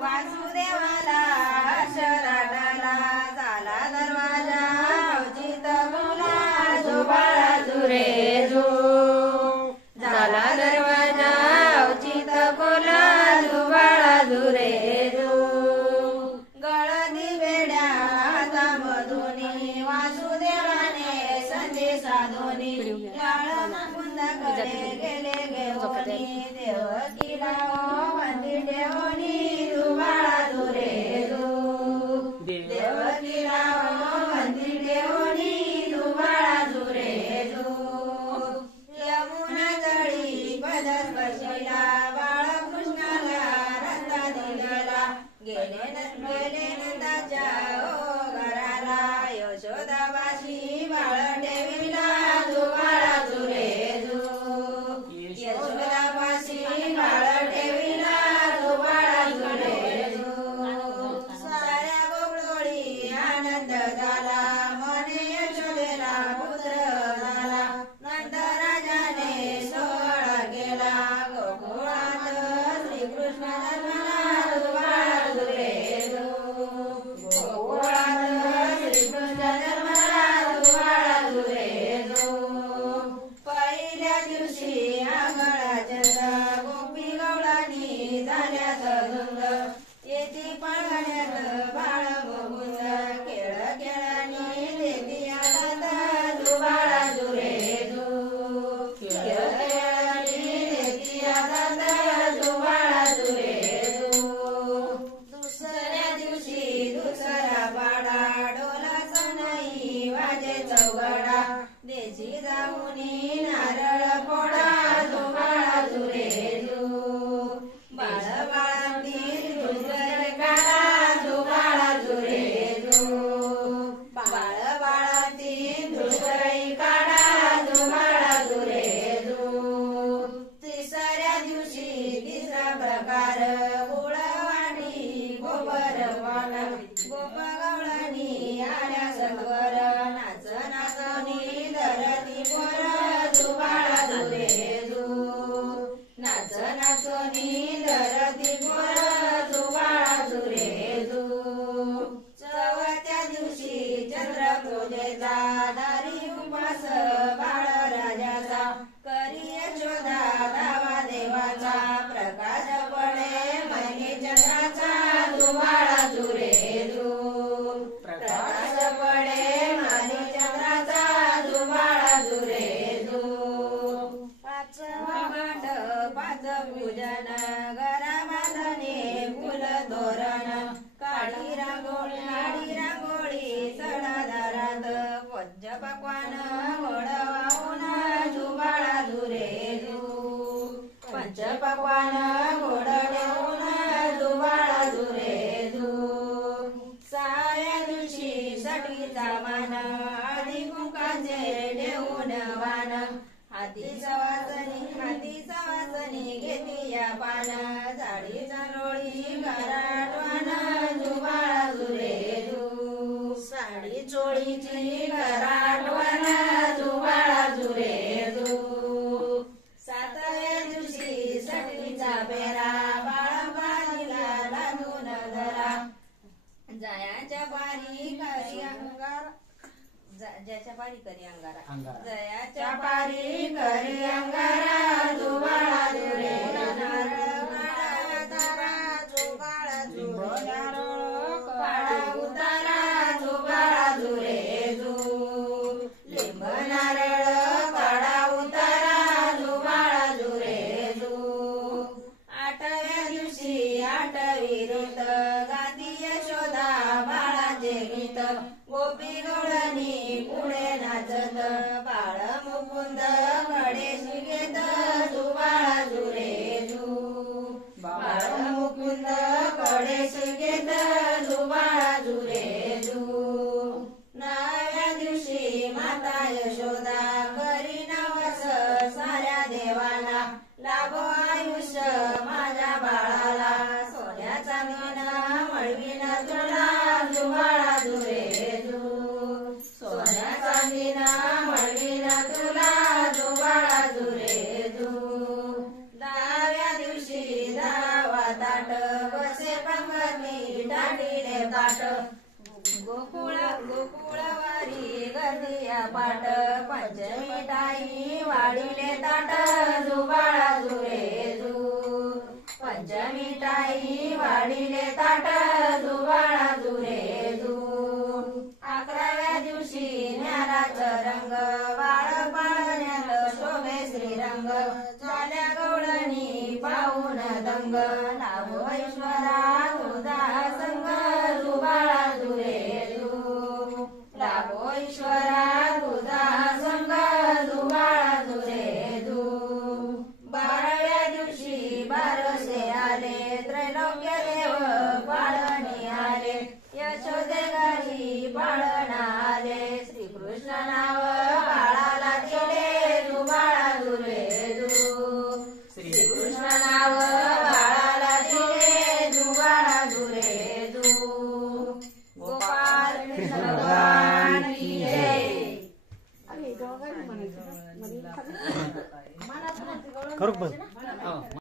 वासुदेवाला शराटाला झाला दरवाजा अवचित बोला जुबाळा जुरे जू झाला दरवाजा अवचित बोला जुबाळा जुरे जू गळदी बेड्या मधुनी वासुदेवाने संदेश साधोनी कुंदाकडे गेले घेऊनी देवकीला वंदी देवनी जुबाळा जुरे जू देवकीला वंदी देवनी जुबाळा जुरे जू यमुना जळी पदस्पर्शीला बाळकृष्णाला रंगा दिलेला गेले नंदाच्या घराला यशोदाबाशी बाळ ठेविला जुबाळा जुरे जू यशोदाबाशी बाळ ठेविला जुबाळा जुरे जू साऱ्या गोकुळी आनंद झाला मने यशोदेला पुत्र झाला नंदराजाने सोहळा केला गोकुळात श्रीकृष्ण जन्मला जुबाळा जुरे जू गोकुळात श्रीकृष्ण जन्मला जुबाळा जुरे जू पहिल्या दिवशी आंगळाचंद गोपी गवळणी झाल्या सधुंद येती पळण्यात बाळ मुकुंद खेळ खेळानी देती आनंद जुबाळा जुरे जू खेळ खेळानी देती आनंद जुबाळा जुरे जू दुसऱ्या दिवशी दुसरा पाडा डोला सनई वाजे चौघडा देशी जाऊनी नारळ फोडा जुबाळा जुरे जू बाळ बाळांतील दुसरे काढा जुबाळा जुरे जू बाळ बाळांतील दुसरे काढा जुबाळा जुरे जू तिसऱ्या दिवशी तिसरा प्रकार गुळवाणी गोबर वाण गोप गवळणी आल्या सत्वर नाच नाचणी धरती पोर जुबाळा जुरे जू नाच नाचणी धरती पोर जुबाळा जुरे जू चौथ्या दिवशी चंद्र पूजेचा दारी उपास बाळ राजाचा करी यशोदा दावा देवाचा प्रकाश पडे महिने चंद्राचा जुबाळा जुरे जू प्रकाश पडे महिने चंद्राचा जुबाळा जुरे जू पाचवा पाच पूजन घरा बांधणे फुल तोरण काळी रांगोळी सडा दारात पंच पक्वान घोडवाहून जुबाळा जुरे जू पंच पक्वान घोड ठेवून जुबाळा जुरे जू सहाव्या दिवशी सटवीचा मान आधी कुंकाचे ठेवून वान हाती सवासनी घेती या पान झाडी चांगोळी घराटवान जुबाळा जुरे जू साडी चोळीची घराटवान जुबाळा जुरे जू सातव्या दिवशी सटवीचा पेरा बाळ बाजीला लागून धरा जयाच्या पारी करी अंगार ज्याच्या पारी करी अंगारा जयाच्या पारी करी अंगारा जुबाळा जुरे नारळ काळा तारा जुबाळा जुरे काळा उतारा जुबाळा जुरे जू लिंब नारळ काळा उतारा जुबाळा जुरे जू आठव्या दिवशी आठवी ऋत गाती यशोदा बाळाचे गीत गोपी गवळणी पुढे नाचत बाळ मुकुंद गणेशी घेत जुबाळा जुरे जू बाळ मुकुंद गणेशी घेत जुबाळा जुरे जू नवव्या दिवशी माता यशोदा करी नवस साऱ्या देवाला लाभो आयुष्य माझ्या बाळाला सोन्या चांदीनं मळवीन तुला जुबाळा जुरे जू सोन्या चांदीनं मळवीन तुला जुबाळा जुरे जू 10व्या दिवशी 10वा ताट बसे पंग दांडिले ताट गोकुळवारी गर्दिया पाट पंचमिठाई वाढिले ताट जुबाळा जुरेजू पंचमिठाई वाढिले ताट जुबाळा जुरेजू 11व्या दिवशी न्याराचा रंग बाळ पाळण्यात शोभे श्रीरंग झाल्या गवळणी पाहून दंग लाभो ऐश्वरा तुझा संग जुबाळा जुरेजू लाभो ऐश्वरा तुझा संग जुबाळा जुरेजू 12व्या दिवशी बारसे आले त्रैलोक्य देव पाळणी आले यशोदे घरी पाळण आले श्रीकृष्ण नाव बाळाला दिले जुबाळा जुरेजू श्रीकृष्ण नाव बाळाला दिले जुबाळा जुरेजू गोपाल कृष्ण भगवान की जय करू पण